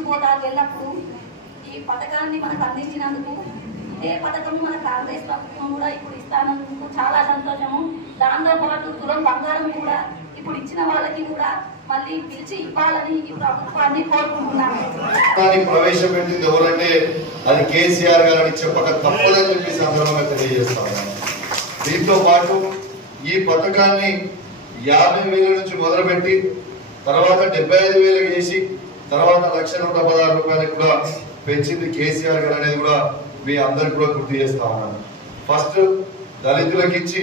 మురిసిపోతారు ఎల్లప్పుడు. ఈ పథకాన్ని మనకు అందించినందుకు ఇదే పథకం మన కాంగ్రెస్ ప్రభుత్వం కూడా ఇప్పుడు ఇస్తానందుకు చాలా సంతోషము. దాంతో పాటు తులం బంగారం కూడా ఇప్పుడు ఇచ్చిన వాళ్ళకి కూడా మళ్ళీ పిలిచి ఇవ్వాలని ఈ ప్రభుత్వాన్ని కోరుకుంటున్నాము. ప్రవేశపెట్టింది ఎవరంటే అది కేసీఆర్ గారిని చెప్పక తప్పదని చెప్పి సందర్భంగా తెలియజేస్తాను. దీంతో పాటు ఈ పథకాన్ని 50,000 నుంచి మొదలుపెట్టి తర్వాత 75,000 చేసి తర్వాత 1,16,16 రూపాయలకు కూడా పెంచింది కేసీఆర్ గారు అనేది కూడా మీ అందరికి కూడా గుర్తు చేస్తా ఉన్నాను. ఫస్ట్ దళితులకు ఇచ్చి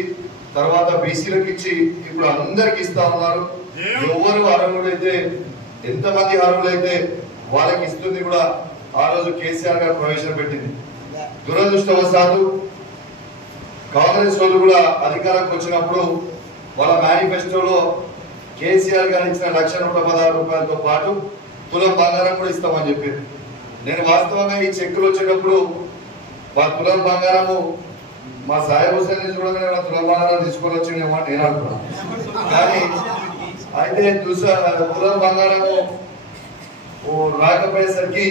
తర్వాత బీసీలకు ఇచ్చి ఇప్పుడు అందరికి ఇస్తా ఉన్నారు. ఎవరు అర్హులైతే ఎంతమంది అర్హులైతే వాళ్ళకి ఇస్తుంది కూడా ఆ రోజు కేసీఆర్ గారు ప్రవేశపెట్టింది. దురదృష్టవశాత్తు కాంగ్రెస్ వాళ్ళు కూడా అధికారంకి వచ్చినప్పుడు వాళ్ళ మేనిఫెస్టోలో కేసీఆర్ గారు ఇచ్చిన 1,16,16 రూపాయలతో పాటు తులం బంగారం కూడా ఇస్తామని చెప్పారు. నేను వాస్తవంగా ఈ చెక్కులు వచ్చేటప్పుడు తులం బంగారము మా సాయి హుసేన్ చూడగానే తులం బంగారం తీసుకొని వచ్చిందేమో నేను అనుకున్నాను. కానీ అయితే తులం బంగారము రాకపోయేసరికి